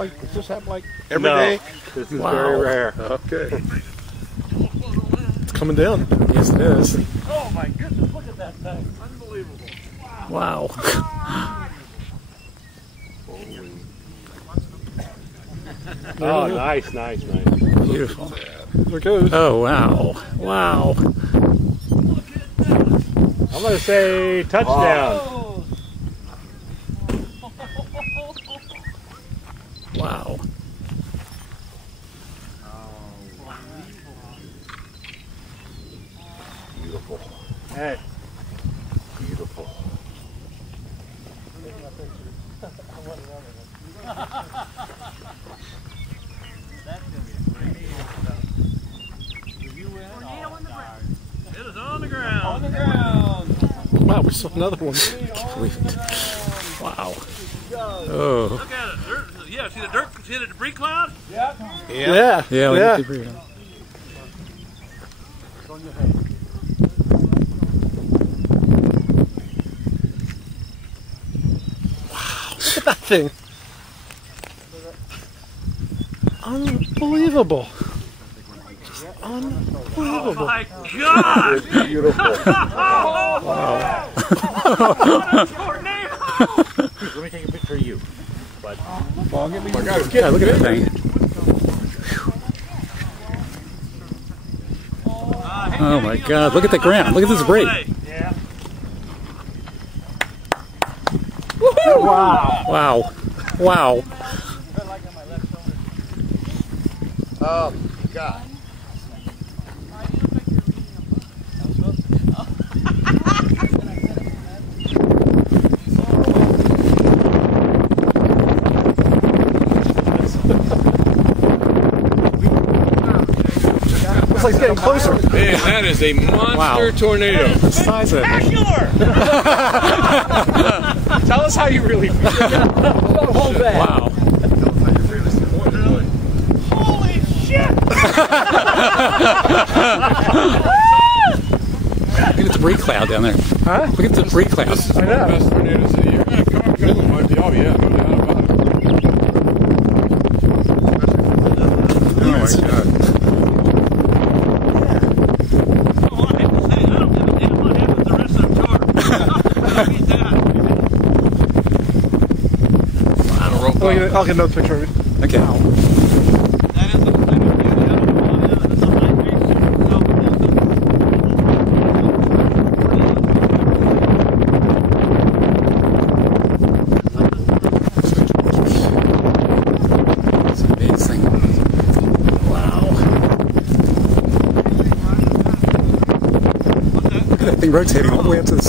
like, does this happen like every day? This is very rare. Okay. It's coming down. Yes, it is. Oh my goodness, look at that thing. Unbelievable. Wow. Oh, nice. Beautiful. There it goes. Oh, wow. Wow. I'm going to say touchdown. Wow. Beautiful. Hey. Beautiful. It is on the ground. On the ground. Wow, we saw another one. Can't believe it. Wow. Oh. Look at it. Yeah, see the dirt? See the debris cloud? Yeah. Yeah, Yeah. Wow, look at that thing. Unbelievable. Just unbelievable. Oh my God! It's beautiful. Wow. Let me take a picture of you. But Oh my God, Yeah, look at that thing. Oh my God, look at the ground. Look at this break. yeah. Wow. Wow. Wow. Oh God. Looks like it's getting closer. Man, that is a monster tornado. The size of it. Tell us how you really feel. Wow. Holy shit! Look at the debris cloud down there. Huh? Look at the debris cloud. I know. Best tornadoes of the year. Oh yeah, no doubt about it. Oh my God. I'll get another picture of it. Okay. That is the It's amazing. Wow. Look at that thing rotating all the way up to the